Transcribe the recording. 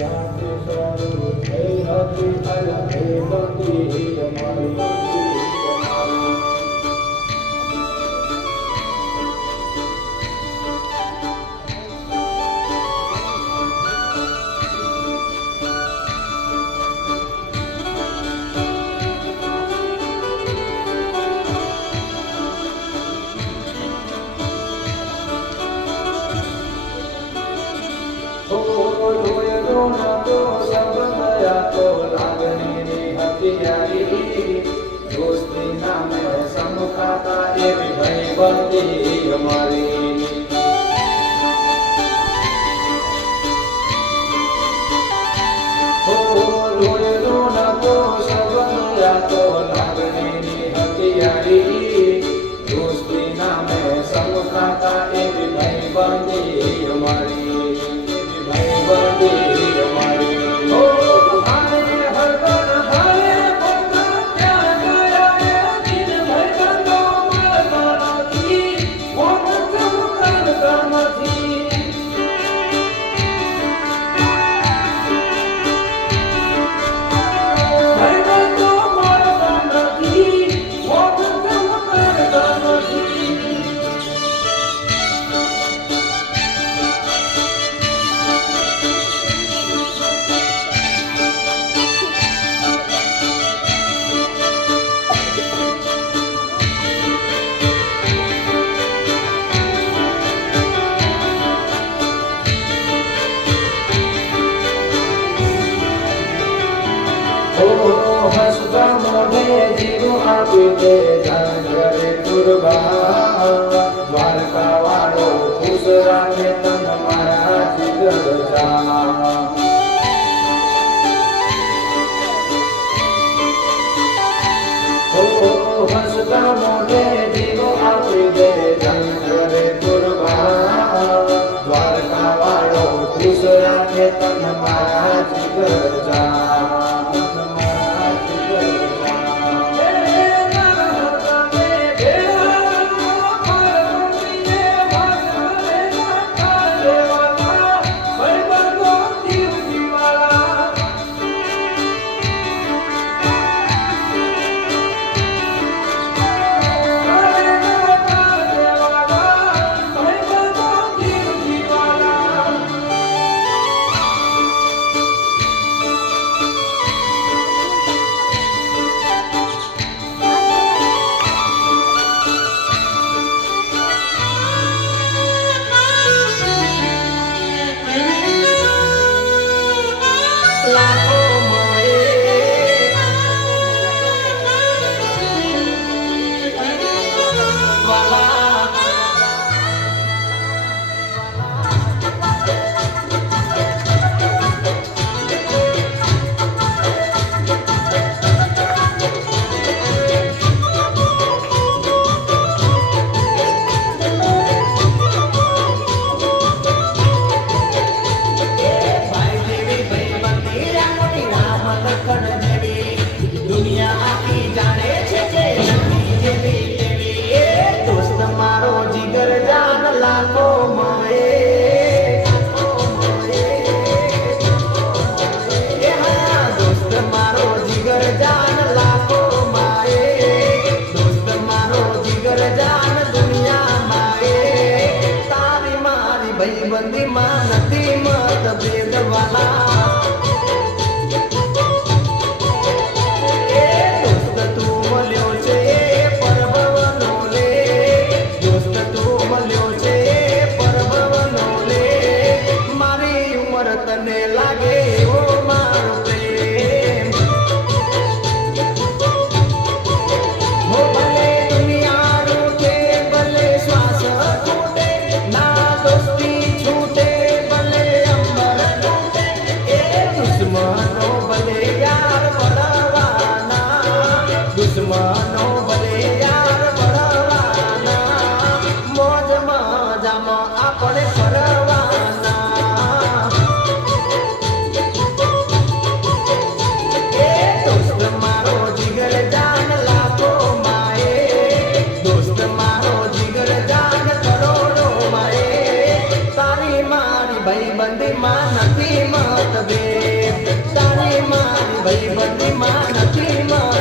જ્યાંથી શરૂ થઈ હતી અલહે ગતિ અમારી. દોસ્તી નામે સમુખાતા એવી ભાઈબંધી અમારી. લોહીનો નાતો સંબંધ યાતો લાગણીની હથિયારી. દોસ્તી નામે સમુખાતા એવી ભાઈબંધી અમારી. એવી ભાઈબંધી અમારી. હસતા મોઢે જીવ આપી દે જાગરે કુરબા. દ્વારકા વાળો ખુશ રાખે તન મારા જીગર જા. હસતા મોઢે જીવ આપી દે જાગરે કુરબા. દ્વારકા વાળો ખુશ રાખે તન મારા જીગર જા. ભાઈબંધીમાં નથી મતભેદ વાલા. દોસ્ત તું મળ્યો છે પરભવનો લે. દોસ્ત તું મળ્યો છે પરભવનો લે. મારી ઉંમર તને લાગે એવો મારો પ્રેમ. ભલે દુનિયા રૂઠે ભલે શ્વાસ છૂટે ના દોસ્તી છૂટે ભલે અંબર તૂટે એ દુશ્મન મારી ભાઈબંધીમાં નથી મતભેદ તારી મારી ભાઈબંધીમાં નથી મતભેદ